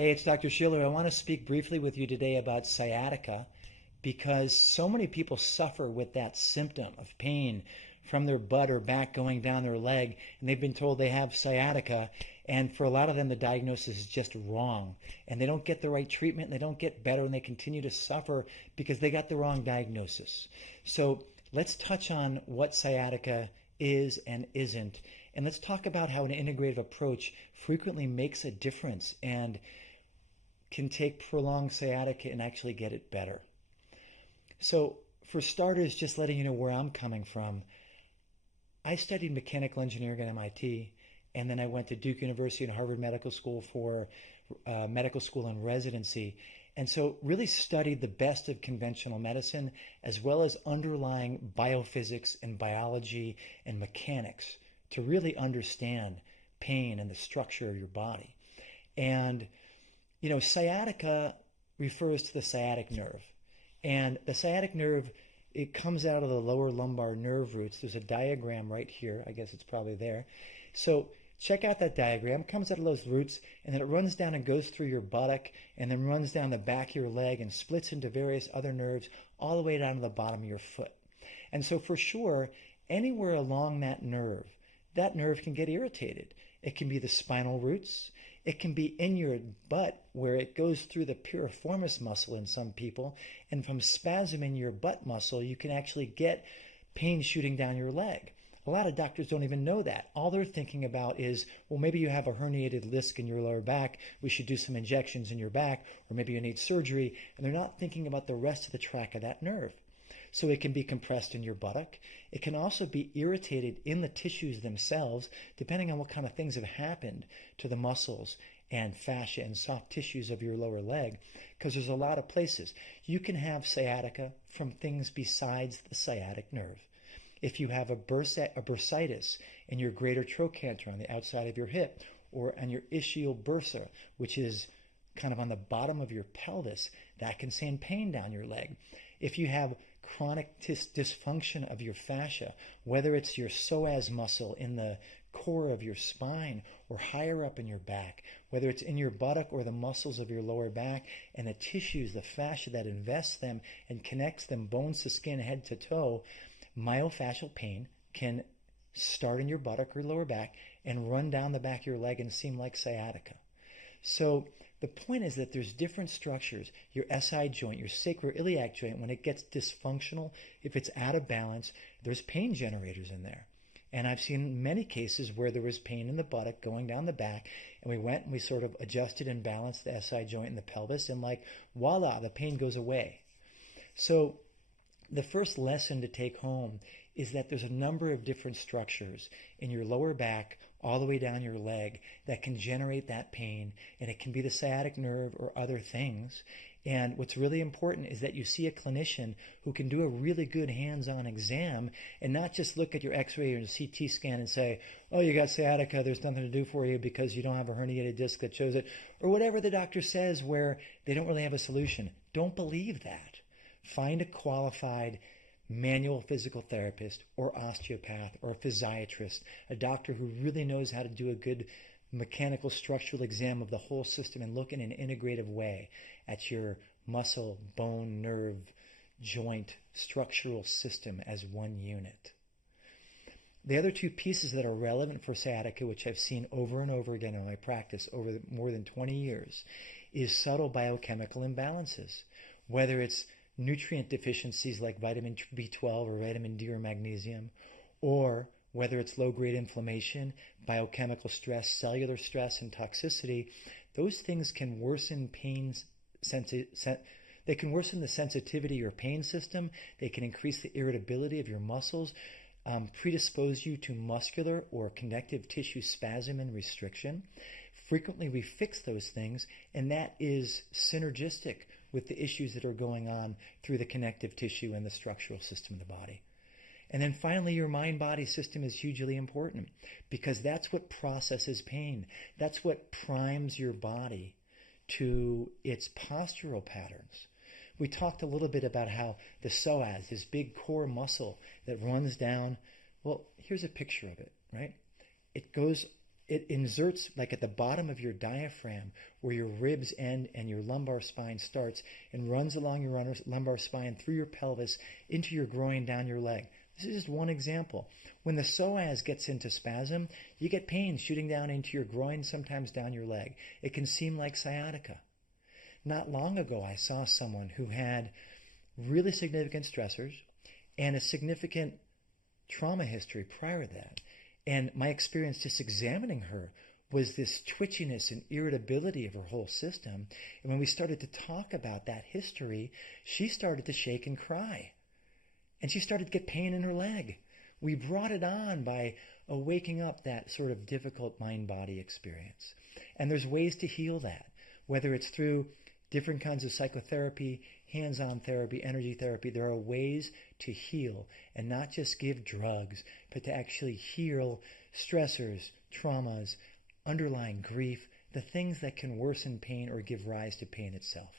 Hey, it's Dr. Shiller. I want to speak briefly with you today about sciatica because so many people suffer with that symptom of pain from their butt or back going down their leg, and they've been told they have sciatica. And for a lot of them, the diagnosis is just wrong, and they don't get the right treatment, and they don't get better, and they continue to suffer because they got the wrong diagnosis. So let's touch on what sciatica is and isn't. And let's talk about how an integrative approach frequently makes a difference and can take prolonged sciatica and actually get it better. So for starters, just letting you know where I'm coming from, I studied mechanical engineering at MIT, and then I went to Duke University and Harvard Medical School for medical school and residency. And so really studied the best of conventional medicine as well as underlying biophysics and biology and mechanics to really understand pain and the structure of your body. And, sciatica refers to the sciatic nerve. And the sciatic nerve, it comes out of the lower lumbar nerve roots. There's a diagram right here. I guess it's probably there. So check out that diagram. It comes out of those roots, and then it runs down and goes through your buttock, and then runs down the back of your leg and splits into various other nerves all the way down to the bottom of your foot. And so for sure, anywhere along that nerve can get irritated. It can be the spinal roots. It can be in your butt where it goes through the piriformis muscle in some people. And from spasm in your butt muscle, you can actually get pain shooting down your leg. A lot of doctors don't even know that. All they're thinking about is, well, maybe you have a herniated disc in your lower back. We should do some injections in your back, or maybe you need surgery. And they're not thinking about the rest of the track of that nerve. So it can be compressed in your buttock. It can also be irritated in the tissues themselves, depending on what kind of things have happened to the muscles and fascia and soft tissues of your lower leg, because there's a lot of places. You can have sciatica from things besides the sciatic nerve. If you have a bursitis in your greater trochanter on the outside of your hip, or on your ischial bursa, which is kind of on the bottom of your pelvis, that can send pain down your leg. If you have chronic dysfunction of your fascia, whether it's your psoas muscle in the core of your spine or higher up in your back, whether it's in your buttock or the muscles of your lower back and the tissues, the fascia that invests them and connects them bones to skin, head to toe, myofascial pain can start in your buttock or lower back and run down the back of your leg and seem like sciatica. So the point is that there's different structures. Your SI joint, your sacroiliac joint, when it gets dysfunctional, if it's out of balance, there's pain generators in there. And I've seen many cases where there was pain in the buttock going down the back, and we went and we sort of adjusted and balanced the SI joint in the pelvis, and voila, the pain goes away. So the first lesson to take home is that there's a number of different structures in your lower back all the way down your leg that can generate that pain, and it can be the sciatic nerve or other things. And what's really important is that you see a clinician who can do a really good hands-on exam and not just look at your x-ray or CT scan and say, oh, you got sciatica, there's nothing to do for you because you don't have a herniated disc that shows it, or whatever the doctor says where they don't really have a solution. Don't believe that. Find a qualified manual physical therapist or osteopath or a physiatrist, a doctor who really knows how to do a good mechanical structural exam of the whole system and look in an integrative way at your muscle, bone, nerve, joint, structural system as one unit. The other two pieces that are relevant for sciatica, which I've seen over and over again in my practice over more than 20 years, is subtle biochemical imbalances, whether it's nutrient deficiencies like vitamin B12 or vitamin D or magnesium, or whether it's low-grade inflammation, biochemical stress, cellular stress, and toxicity. Those things can worsen they can worsen the sensitivity of your pain system. They can increase the irritability of your muscles, predispose you to muscular or connective tissue spasm and restriction. Frequently we fix those things, and that is synergistic with the issues that are going on through the connective tissue and the structural system of the body. And then finally, your mind-body system is hugely important because that's what processes pain. That's what primes your body to its postural patterns. We talked a little bit about how the psoas, this big core muscle that runs down, well, here's a picture of it, right? It inserts like at the bottom of your diaphragm where your ribs end and your lumbar spine starts, and runs along your lumbar spine through your pelvis into your groin, down your leg. This is just one example. When the psoas gets into spasm, you get pain shooting down into your groin, sometimes down your leg. It can seem like sciatica. Not long ago, I saw someone who had really significant stressors and a significant trauma history prior to that. And my experience just examining her was this twitchiness and irritability of her whole system. And when we started to talk about that history, she started to shake and cry. And she started to get pain in her leg. We brought it on by waking up that sort of difficult mind-body experience. And there's ways to heal that, whether it's through different kinds of psychotherapy, hands-on therapy, energy therapy. There are ways to heal and not just give drugs, but to actually heal stressors, traumas, underlying grief, the things that can worsen pain or give rise to pain itself.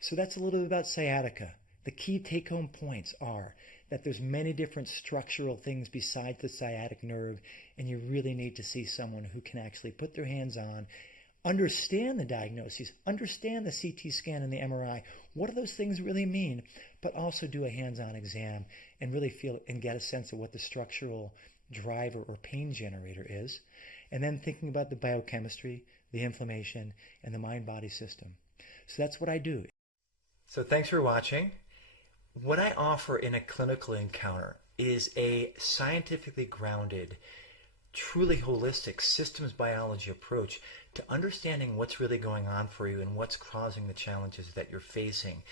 So that's a little bit about sciatica. The key take-home points are that there's many different structural things besides the sciatic nerve, and you really need to see someone who can actually put their hands on, understand the diagnoses, understand the CT scan and the MRI, what do those things really mean, but also do a hands-on exam and really feel and get a sense of what the structural driver or pain generator is, and then thinking about the biochemistry, the inflammation, and the mind-body system. So that's what I do. So thanks for watching. What I offer in a clinical encounter is a scientifically grounded, truly holistic systems biology approach to understanding what's really going on for you and what's causing the challenges that you're facing,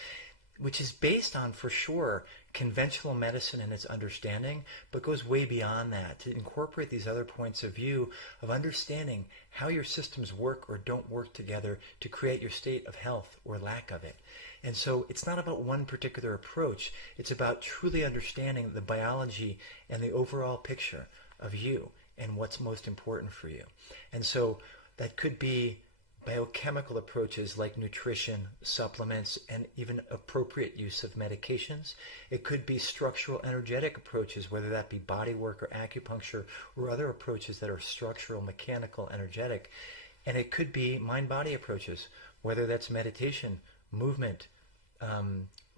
which is based on, for sure, conventional medicine and its understanding, but goes way beyond that to incorporate these other points of view of understanding how your systems work or don't work together to create your state of health or lack of it. And so it's not about one particular approach. It's about truly understanding the biology and the overall picture of you and what's most important for you. And so that could be biochemical approaches like nutrition, supplements, and even appropriate use of medications. It could be structural energetic approaches, whether that be body work or acupuncture or other approaches that are structural, mechanical, energetic. And it could be mind-body approaches, whether that's meditation, movement,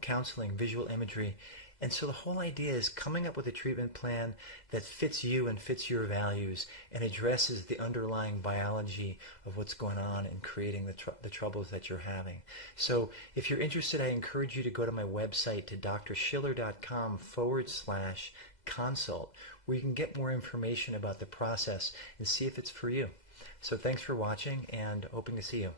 counseling, visual imagery. And so the whole idea is coming up with a treatment plan that fits you and fits your values and addresses the underlying biology of what's going on and creating the troubles that you're having. So if you're interested, I encourage you to go to my website, to drshiller.com/consult, where you can get more information about the process and see if it's for you. So thanks for watching, and hoping to see you.